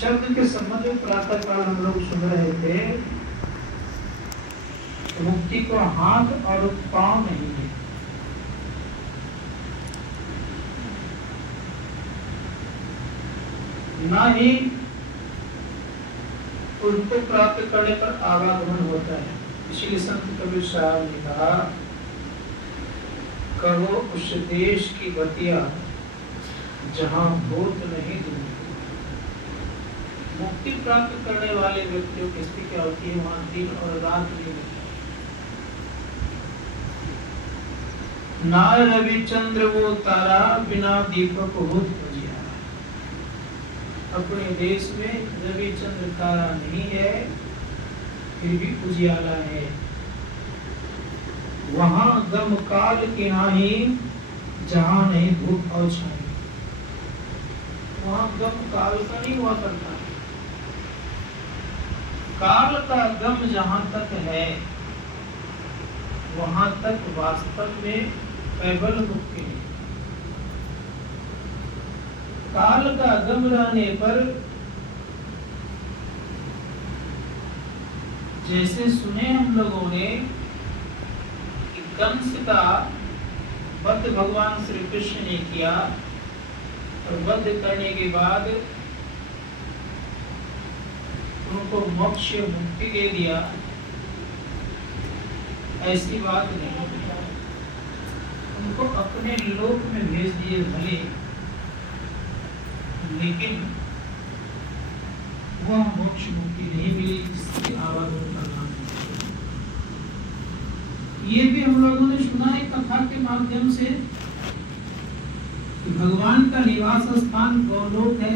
शब्द के संबंध में प्रातः काल हम लोग सुन रहे थे। मुक्ति को हाथ और पांव नहीं है, ना ही उनको प्राप्त करने पर आवागमन होता है। इसलिए संत कबीर साहब ने कहा, कहो उस देश की बतिया जहां भूत नहीं दूर। मुक्ति प्राप्त करने वाले व्यक्तियों की स्थिति क्या होती है? वहां दिन और रात नहीं होती। ना रविचंद्र वो तारा, बिना दीपक होत उजियारा। अपने देश में रविचंद्र तारा नहीं है, फिर भी उजियाला है। वहां गम काल की नाही, जहां नहीं धूप और छाई। वहां गम काल का नहीं हुआ करता। काल का गम जहां तक है, वहां तक वास्तव में कैवल मुक्ति है। काल का गम रहने पर, जैसे सुने हम लोगों ने कि कंस का वध भगवान श्री कृष्ण ने किया और वध करने के बाद उनको मोक्ष मुक्ति दे दिया, ऐसी बात नहीं। उनको अपने लोक में भेज दिए भले, लेकिन वह मोक्ष मुक्ति नहीं मिली जिसकी आवागमन करना। ये भी हम लोगों ने सुना है कथा के माध्यम से कि भगवान का निवास स्थान गौलोक है।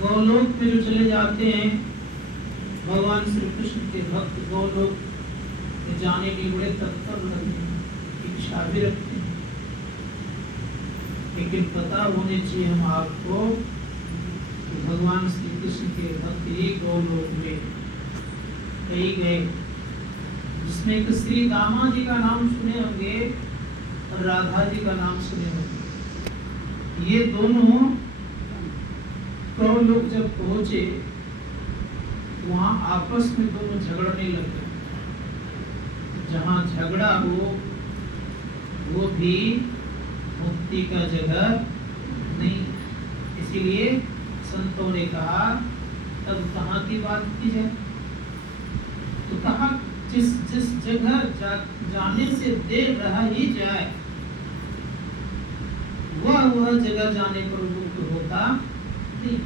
गौलोक में जो चले जाते हैं भगवान श्री कृष्ण के भक्त, गौलोक में जाने के लिए बड़े तत्पर रहते हैं, इच्छा भी रखते हैं। लेकिन पता होने चाहिए हम आपको कि भगवान श्री कृष्ण के भक्त ही गौलोक में कहीं गए, जिसमें एक श्री दामा जी का नाम सुने होंगे और राधा जी का नाम सुने होंगे। ये दोनों गौलोक जब पहुंचे, वहां आपस में दोनों झगड़ने लगे। जहां झगड़ा हो वो भी मुक्ति का जगह नहीं। इसीलिए संतों ने कहा, तब कहाँ की बात की जाए? तो कहा जिस जिस जगह जाने से देर रहा ही जाए, वह जगह जाने पर मुक्त होता नहीं।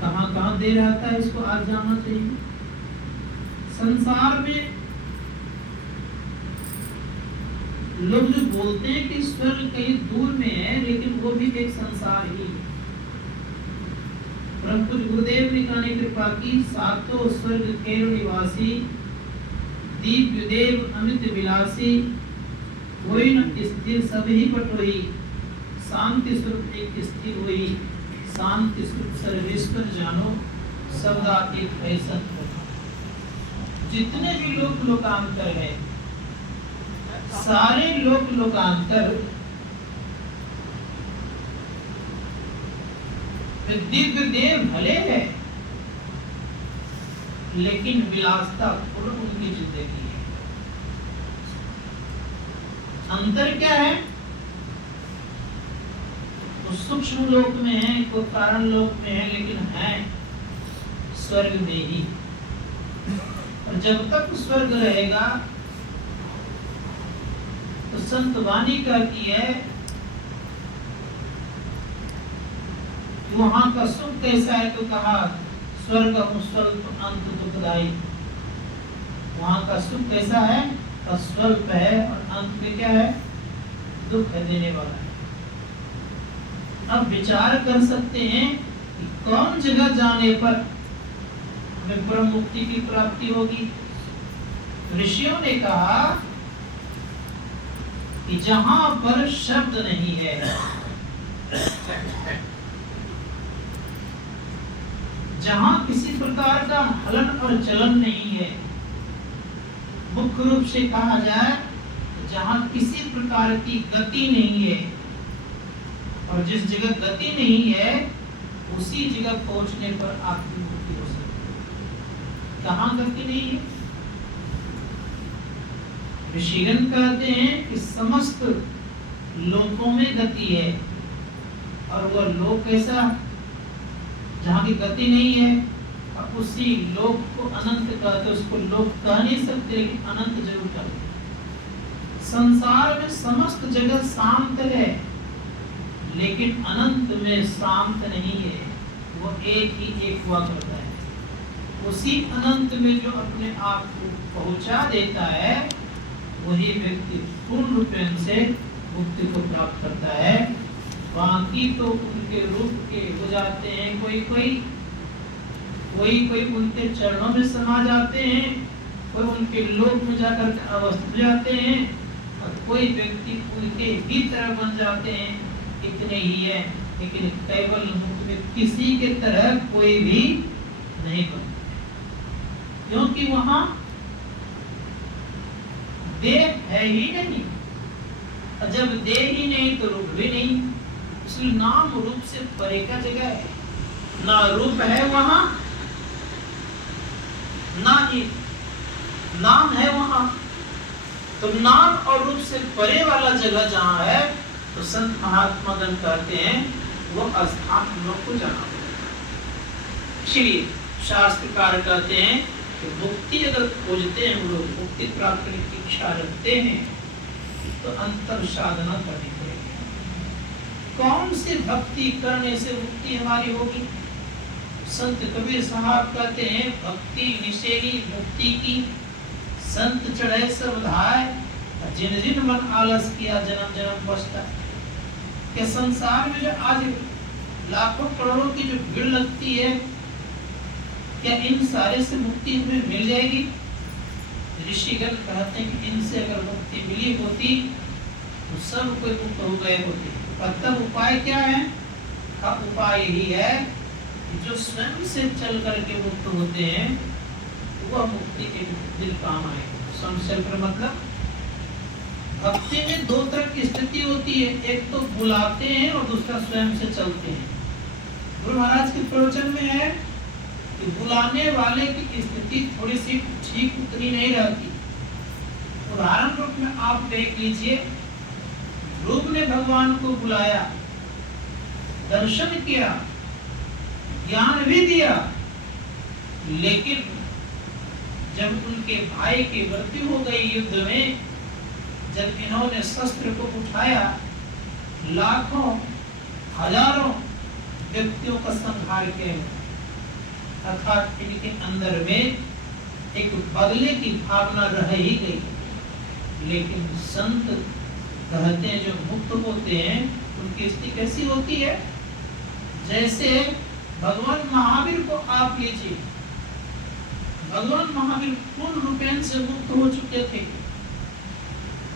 कहाँ देर रहता है, इसको आज जानना चाहिए। संसार में लोग जो बोलते हैं कि स्वर्ग कहीं दूर में है, लेकिन वो भी एक संसार ही है। परम पूज्य गुरुदेव ने कहने कृपा की, सातों स्वर्ग के निवासी, दिव्य देव अमित विलासी, कोई न स्थिर सभी बटोई, शांति स्वरूप एक स्थिर हुई, शांति स्वरूप सर्वेश्वर जानो, सदा एक ऐसा हो। जितने भी लोक लोकांतर है, सारे लोक लोकांतर दिव्य देव भले है, लेकिन विलासता पूर्ण उनकी जिंदगी है। अंतर क्या है? तो सूक्ष्म लोक में है, कोई कारण लोक में है, लेकिन है स्वर्ग में ही। और जब तक स्वर्ग रहेगा तो संत वाणी कहती है वहां का सुख कैसा है? तो कहा स्वर्ग स्वल्प अंत दुखदाई। वहां का सुख कैसा है? तो स्वल्प है और अंत में क्या है? दुख है, देने वाला है। अब विचार कर सकते हैं कि कौन जगह जाने पर हमें परम मुक्ति की प्राप्ति होगी। ऋषियों ने कहा कि जहां पर शब्द नहीं है, जहां किसी प्रकार का हलन और चलन नहीं है, मुख्य रूप से कहा जाए जहां किसी प्रकार की गति नहीं है और जिस जगह गति नहीं है उसी जगह पहुंचने पर आपकी मुक्ति हो सकती है। कहाँ गति नहीं है? ऋषिगण कहते हैं कि समस्त लोकों में गति है, और वह लोक कैसा जहाँ की गति नहीं है, और उसी लोक को अनंत कहते, उसको लोक कह नहीं सकते लेकिन अनंत जरूर कहते। संसार में समस्त जगह शांत है, लेकिन अनंत में शांत नहीं है, वो एक ही एक हुआ करता है। उसी अनंत में जो अपने आप को पहुंचा देता है वही व्यक्ति पूर्ण रूप से मुक्ति को प्राप्त करता है। बाकी तो उनके रूप के हो जाते हैं, कोई उनके चरणों में समा जाते हैं, कोई उनके लोक में जाकर अवस्थित हो जाते हैं, और कोई व्यक्ति उनके भी तरह बन जाते हैं। इतने ही है, लेकिन केवल मुक्त में किसी के तरह कोई भी नहीं बनता, क्योंकि वहां देह है ही नहीं, और जब देह ही नहीं तो रूप भी नहीं, इसलिए नाम रूप से परे का जगह है। ना रूप है वहां, ना ही नाम है वहां, तो नाम और रूप से परे वाला जगह जहां है, तो संत महात्मा गण कहते हैं वो स्थान हम लोग को जाना पड़ेगा। इसलिए शास्त्रकार कहते हैं कि मुक्ति अगर खोजते हैं, हम लोग मुक्ति प्राप्त करने की इच्छा रखते हैं, तो अंतर साधना करनी पड़ेगी। कौन सी भक्ति करने से मुक्ति हमारी होगी? संत कबीर साहब कहते हैं भक्ति निषेधी मुक्ति की, संत चढ़े सब धाय, जिन जिन मन आलस किया जन्म जन्म पछता। के संसार में जो आज लाखों करोड़ों की जो भीड़ लगती है, क्या इन सारे से मुक्ति हमें मिल जाएगी? ऋषिगण कहते हैं कि इनसे अगर मुक्ति मिली होती तो सब कोई मुक्त हो गए होते। तब उपाय क्या है? का उपाय यही है कि जो स्वयं से चल करके मुक्त होते हैं वह मुक्ति के दिन काम आएगा। स्वयं से चल कर मतलब भक्ति में दो तरह की स्थिति होती है, एक तो बुलाते हैं और दूसरा स्वयं से चलते हैं। गुरु महाराज के प्रवचन में है कि बुलाने वाले की स्थिति थोड़ी सी ठीक उतनी नहीं रहती। उदाहरण रूप में आप देख लीजिए, ध्रुव ने भगवान को बुलाया, दर्शन किया, ज्ञान भी दिया, लेकिन जब उनके भाई की मृत्यु हो गई युद्ध में, जब इन्होंने शस्त्र को उठाया, लाखों हजारों व्यक्तियों का संहार किया, अर्थात इनके अंदर में एक बदले की भावना रह ही गई। लेकिन संत कहते हैं जो मुक्त होते हैं उनकी स्थिति कैसी होती है? जैसे भगवान महावीर को आप लीजिए, भगवान महावीर पूर्ण रूपेण से मुक्त हो चुके थे।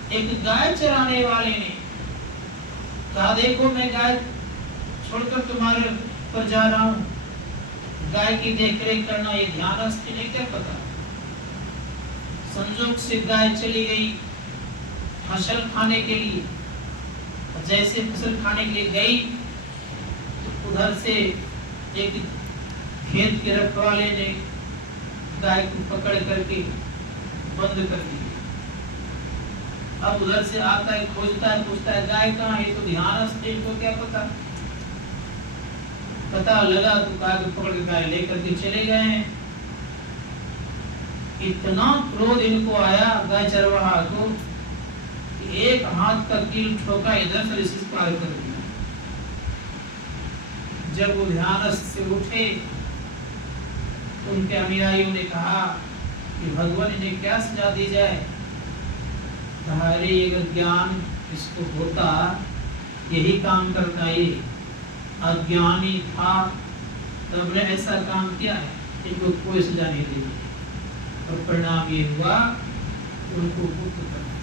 एक गाय चराने वाले ने कहा देखो मैं गाय छोड़कर तुम्हारे पर जा रहा हूँ, गाय की देखरेख करना ये ध्यानस्थ नहीं क्या पता। संजोग से गाय चली गई फसल खाने के लिए, जैसे फसल खाने के लिए गई तो उधर से एक खेत के रखवाले ने गाय को पकड़ करके बंद कर दी। अब उधर से आता है, खोजता है, पूछता है गाय कहाँ है, तो ध्यानस्थ को क्या पता लगा तो गाय को पकड़ के गाय लेकर के चले गए हैं। इतना क्रोध इनको आया गाय चरवाहा को, एक हाथ का कील ठोका, इधर से इस पार कर दिया। जब वो ध्यानस्थ से उठे तो उनके अनुयायियों ने कहा कि भगवान इन्हें क्या सजा दी जाए? अरे अगर ज्ञान इसको होता, यही काम करता, ये अज्ञानी था तब ने ऐसा काम किया है, इनको कोई सजा नहीं दी। और परिणाम ये हुआ उनको मुक्त करना।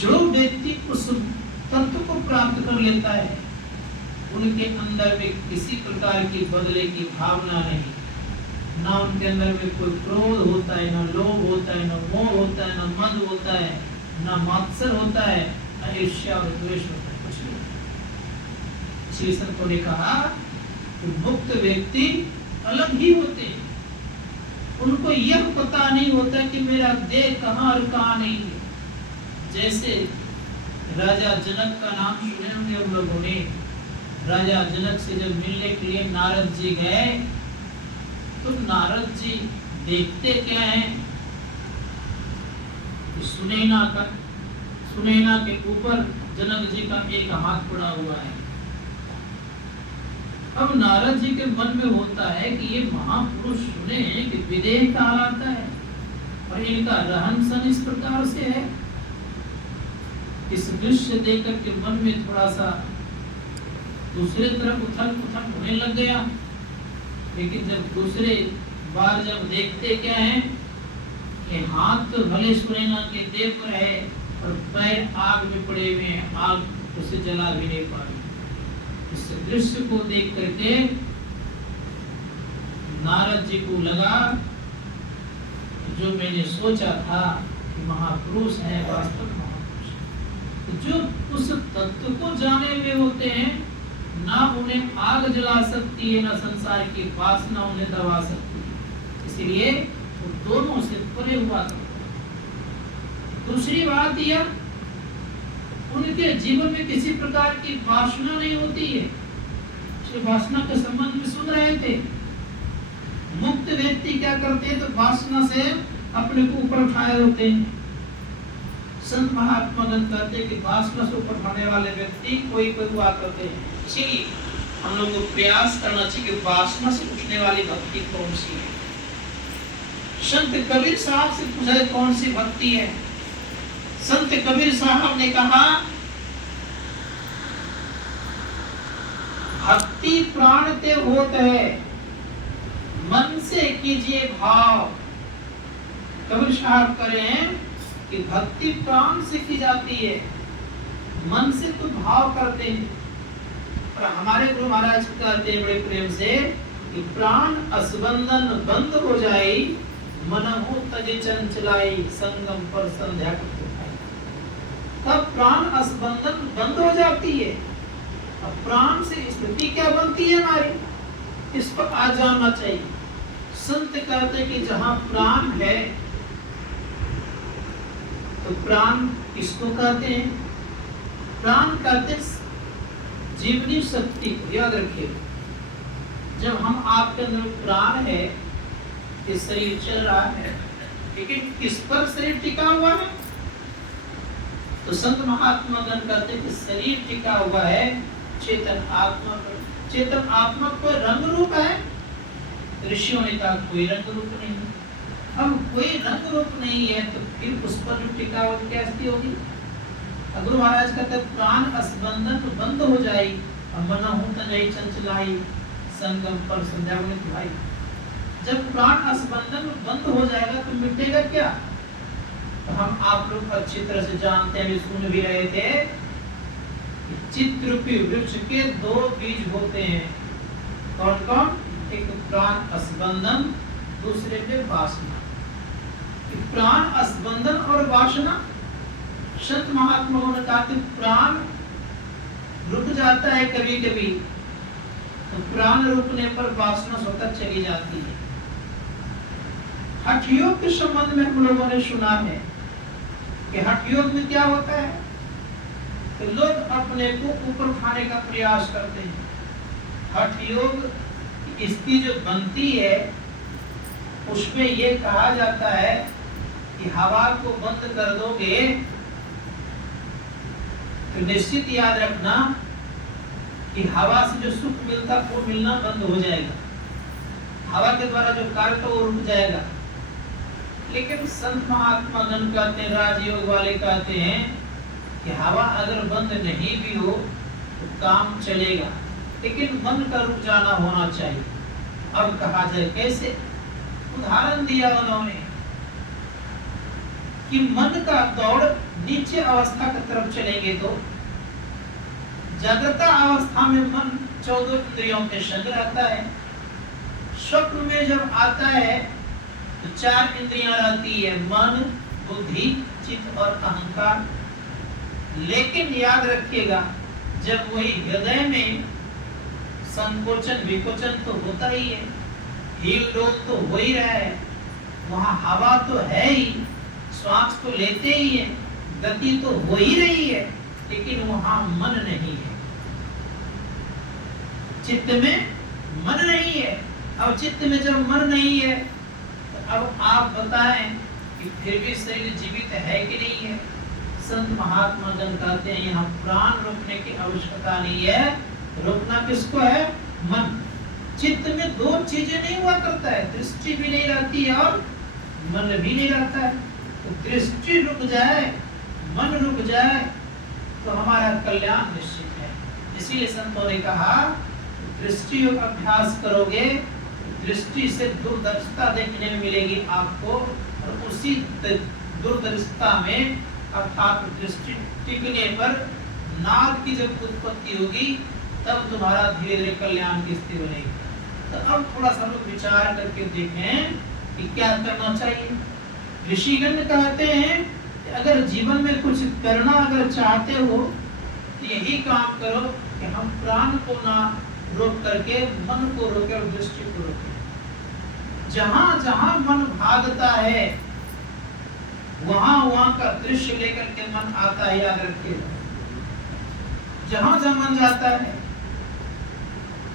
जो व्यक्ति उस तत्व को प्राप्त कर लेता है, उनके अंदर में किसी प्रकार की बदले की भावना नहीं, ना उनके अंदर में कोई क्रोध होता है, ना लोभ होता है, ना मोह होता है, ना मद होता है, ना मात्सर होता है, ना ईर्ष्या और द्वेष होता है, कुछ श्री संतों ने कहा कि मुक्त व्यक्ति अलग ही होते हैं, उनको यह पता नहीं होता कि मेरा देह कहाँ और कहाँ नहीं है। जैसे राजा जनक का नाम सुने होंगे हम लोगों ने। राजा जनक से जब मिलने के लिए नारद जी गए तो नारद जी देखते क्या हैं, सुनैना के ऊपर जनक जी का एक हाथ पड़ा हुआ है। अब नारद जी के मन में होता है कि ये महापुरुष सुने कि विदेह कहलाता है और इनका रहन सहन इस प्रकार से है। इस दृश्य देखकर के मन में थोड़ा सा दूसरे तरफ उथल पुथल होने लग गया। लेकिन जब दूसरे बार जब देखते क्या है कि हाथ तो भले सुनैना के देह पर है और पैर आग में पड़े हुए हैं, आग उसे जला भी नहीं पा रही। इस दृश्य को देख करके नारद जी को लगा जो मैंने सोचा था कि महापुरुष है, वास्तव महापुरुष है। जो उस तत्व को जाने हुए होते हैं, ना उन्हें आग जला सकती है, ना संसार की वासना उन्हें दबा सकती है। इसलिए वो दोनों से परे हुआ था। दूसरी बात यह, उनके जीवन में किसी प्रकार की वासना नहीं होती है। वासना के संबंध में सुन रहे थे। मुक्त व्यक्ति क्या करते हैं, तो वासना से अपने को ऊपर उठाए होते हैं। संत महात्मा कहते हैं कि वासना से ऊपर उठाने वाले व्यक्ति कोई कोई हुआ करते हैं। इसीलिए हम लोग को प्रयास करना चाहिए कि वासना से उठने वाली भक्ति कौन सी है। संत कबीर साहब से पूछा कौन सी भक्ति है। संत कबीर साहब ने कहा, भक्ति प्राण ते होत है, मन से कीजिए भाव। कबीर साहब करें कि भक्ति प्राण से की जाती है, मन से तो भाव करते हैं। और हमारे गुरु महाराज कहते हैं बड़े प्रेम से कि प्राण असबंधन बंद हो जाए, मनहु तजे चंचलाई, संगम पर संध्या को तब प्राण असबंधन बंद हो जाती है। अब प्राण से स्मृति क्या बनती है हमारी, इस पर आ जाना चाहिए। संत कहते कि जहां प्राण है तो प्राण किसको कहते हैं, प्राण कहते जीवनी शक्ति को। याद रखिए, जब हम आपके अंदर प्राण है, ये शरीर चल रहा है, लेकिन किस पर शरीर टिका हुआ है, तो संत महात्मा गण कहते हैं कि शरीर टिका हुआ है चेतन आत्मा पर। चेतन आत्मा कोई रंग रूप है, ऋषियों ने कहा कोई रंग रूप नहीं है। अब कोई रंग रूप नहीं है तो फिर उस पर जो टिका हुआ कैसी होगी। गुरु महाराज कहते हैं प्राण असबंधन बंद हो जाए और मनहु तनय चंचलाई, संगम पर संध्या में भाई। जब प्राण असबंधन बंद हो जाएगा तो मिटेगा क्या। हम आप लोग अच्छी तरह से जानते हैं, सुन भी रहे थे, चित्ररूपी वृक्ष के दो बीज होते हैं। कौन कौन, एक प्राण असबंधन, दूसरे में वासना। प्राण असबंधन और वासना, संत महात्माओं ने कहा कि प्राण रुक जाता है कभी कभी, तो प्राण रुकने पर वासना स्वतः चली जाती है। हठ योग के संबंध में हम लोगों ने सुना है कि हठ योग में क्या होता है, तो लोग अपने को ऊपर उठाने का प्रयास करते हैं। हठ योग इसकी जो बनती है उसमें ये कहा जाता है कि हवा को बंद कर दोगे तो निश्चित याद रखना कि हवा से जो सुख मिलता वो मिलना बंद हो जाएगा। हवा के द्वारा जो कार्य था वो रुक जाएगा। लेकिन संत महात्मा गण कहते हैं, राजयोग वाले कहते हैं कि हवा अगर बंद नहीं भी हो तो काम चलेगा, लेकिन मन का रुक जाना होना चाहिए। अब कहा जाए कैसे, उदाहरण दिया उन्होंने कि मन का दौड़ नीचे अवस्था की तरफ चलेंगे तो जागृत अवस्था में मन 14 इंद्रियों के संग रहता है। स्वप्न में जब आता है तो 4 इंद्रियां रहती है, मन, बुद्धि, चित्त और अहंकार। लेकिन याद रखिएगा, जब वही हृदय में संकोचन विकोचन तो होता ही है, हील डोल तो हो ही रहा है, वहां हवा तो है ही, श्वास तो लेते ही है, गति तो हो ही रही है, लेकिन वहां मन नहीं है, चित्त में मन नहीं है। अब चित्त में जब मन नहीं है तो अब आप बताएं कि फिर भी शरीर जीवित है कि नहीं है। संत महात्मा जन कहते हैं यहाँ प्राण रोकने की आवश्यकता नहीं है, रोकना किसको है? मन। चित्त में दो चीजें नहीं हुआ करता है, दृष्टि भी नहीं रहती है और मन भी नहीं रहता है। तो दृष्टि रुक जाए, मन रुक जाए तो हमारा कल्याण निश्चित है। इसीलिए संतों ने कहा दृष्टि योग अभ्यास करोगे, दृष्टि से दूरदर्शिता देखने में मिलेगी आपको, और उसी दूरदर्शिता में अर्थात दृष्टि टिकने पर नाद की जब उत्पत्ति होगी तब तुम्हारा धीरे धीरे कल्याण की स्थिति बनेगी। तो अब थोड़ा सा लोग विचार करके देखें कि क्या करना चाहिए। ऋषिगण कहते हैं कि अगर जीवन में कुछ करना अगर चाहते हो तो यही काम करो कि हम प्राण को ना रोक करके मन को रोके और दृष्टि को रोके। जहां जहां मन भागता है वहां वहां का दृश्य लेकर के मन आता है, याद रखिए। जहां जहां मन जाता है,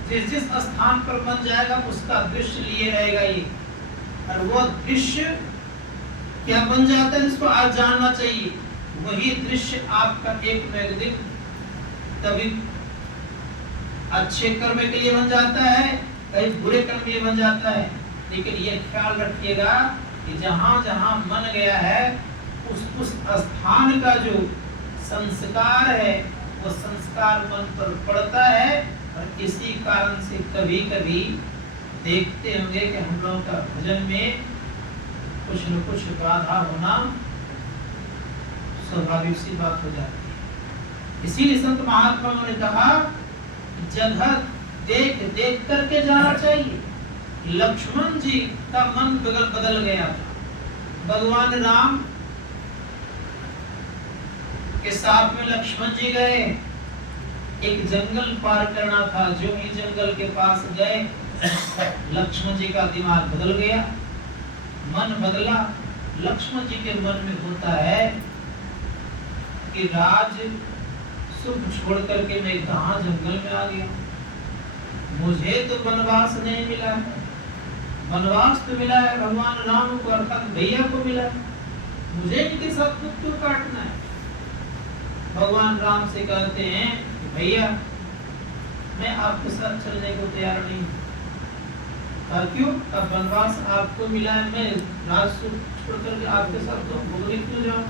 जिस जिस स्थान पर मन जाएगा उसका दृश्य लिए रहेगा ये, और वो दृश्य क्या बन जाता है जिसको आज जानना चाहिए। वही दृश्य आपका एक न एक दिन कभी अच्छे कर्म के लिए बन जाता है, कहीं बुरे कर्म के लिए बन जाता है। लेकिन ये ख्याल रखिएगा कि जहां जहां मन गया है उस स्थान का जो संस्कार है वो संस्कार मन पर पड़ता है, और इसी कारण से कभी कभी देखते होंगे कि हम लोगों का भजन में कुछ न कुछ बाधा होना स्वाभाविक सी बात हो जाती है। इसीलिए संत महात्मा ने कहा जगह देख देख करके जाना चाहिए। लक्ष्मण जी का मन बदल गया था। भगवान राम के साथ में लक्ष्मण जी गए, एक जंगल पार करना था। जो ही जंगल के पास गए लक्ष्मण जी का दिमाग बदल गया, मन बदला। लक्ष्मण जी के मन में होता है कि राज सुख छोड़ करके मैं कहां जंगल में आ गया, मुझे तो वनवास नहीं मिला है। वनवास तो मिला है भगवान राम को अर्थात भैया को मिला है, मुझे इनके साथ दुख क्यों काटना है। भगवान राम से कहते हैं भैया मैं आपके साथ चलने को तैयार नहीं हूँ। क्यों? अब वनवास आपको मिला है, मैं राज सुख छोड़ करके आपके साथ तो भोगने क्यों जाऊं।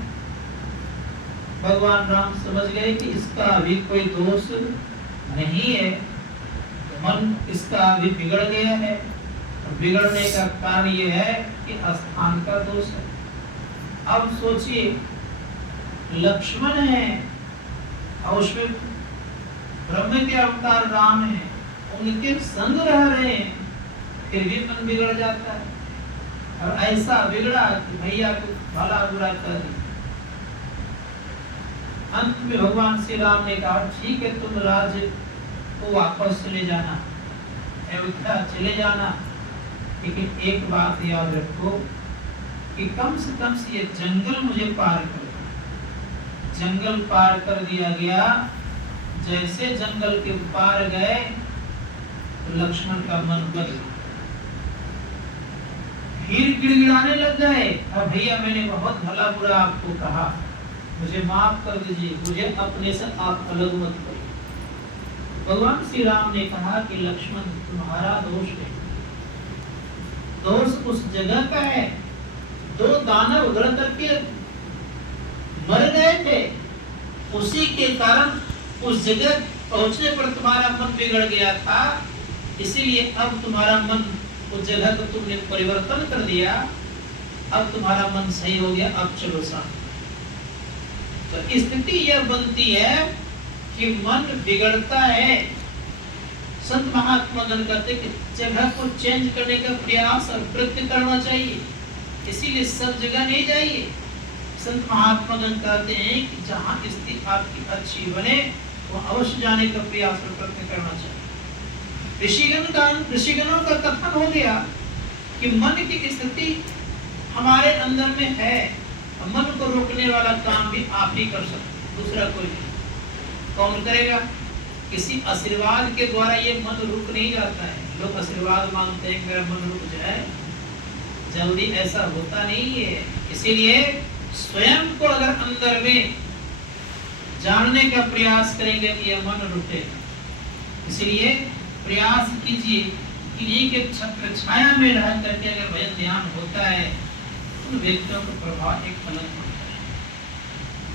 भगवान राम समझ गए कि इसका अभी कोई दोष नहीं है, मन इसका अभी बिगड़ गया है। बिगड़ने का कारण ये है कि स्थान का दोष है। अब सोचिए लक्ष्मण है और उसमें ब्रह्म के अवतार राम है, उनके संग रह रहे हैं, फिर भी मन बिगड़ जाता है। और ऐसा बिगड़ा कि भैया को भला बुरा कर दिया। अंत में भगवान श्री राम ने कहा ठीक है तुम राज्य को वापस चले जाना, अयोध्या चले जाना, लेकिन एक बात याद रखो कि कम से कम ये जंगल मुझे पार कर। जंगल पार कर दिया गया। जैसे जंगल के पार गए तो लक्ष्मण का मन बदला, फिर गिड़गिड़ाने लग गए। अब भैया मैंने बहुत भला बुरा आपको कहा, मुझे माफ कर दीजिए, मुझे अपने से आप अलग मत करिए। भगवान श्री राम ने कहा कि लक्ष्मण तुम्हारा दोष है, दोष उस जगह का है। दो दानव उधर करके मर गए थे, उसी के कारण उस जगह पहुंचने पर तुम्हारा मन बिगड़ गया था। इसीलिए अब तुम्हारा मन उस जगह को तुमने परिवर्तन कर दिया, अब तुम्हारा मन सही हो गया, अब चलो साथ। तो स्थिति यह बनती है कि मन बिगड़ता है। संत महात्मा गण कहते कि जगह को चेंज करने का प्रयास और प्रयत्न करना चाहिए, इसीलिए सब जगह नहीं जाइए। संत महात्मा गण कहते हैं कि जहाँ स्थिति आपकी अच्छी बने वो अवश्य जाने का प्रयास और प्रयत्न करना चाहिए। ऋषिगणों का कथन हो गया कि मन की स्थिति हमारे अंदर में है, मन को रोकने वाला काम भी आप ही कर सकते, दूसरा कोई नहीं। कौन करेगा? किसी आशीर्वाद के द्वारा ये मन रुक नहीं जाता है। लोग आशीर्वाद मांगते हैं मेरा मन रुक जाए, जल्दी ऐसा होता नहीं है। इसीलिए स्वयं को अगर अंदर में जानने का प्रयास करेंगे कि यह मन रुकेगा, इसलिए प्रयास कीजिए कि एक छत्र छाया में रह करके अगर भजन ध्यान होता है, उन व्यक्तियों का प्रभाव एक अलग होता है।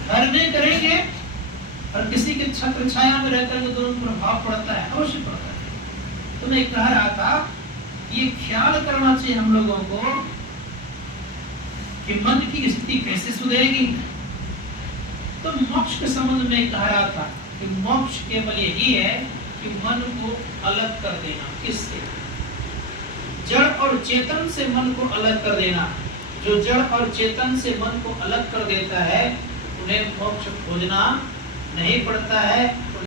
घर में करेंगे और किसी के छत्र छाया में रहकर के दोनों प्रभाव पड़ता है, अवश्य पड़ता है। तो मैं कह रहा था, ये ख्याल करना चाहिए हम लोगों को कि मन की स्थिति कैसे सुधरेगी। तो मोक्ष के संबंध में कह रहा था कि मोक्ष केवल यही है कि मन को अलग कर देना। किससे? जड़ और चेतन से मन को अलग कर देना। जो जड़ और चेतन से मन को अलग कर देता है, उन्हें मोक्ष खोजना नहीं पड़ता है।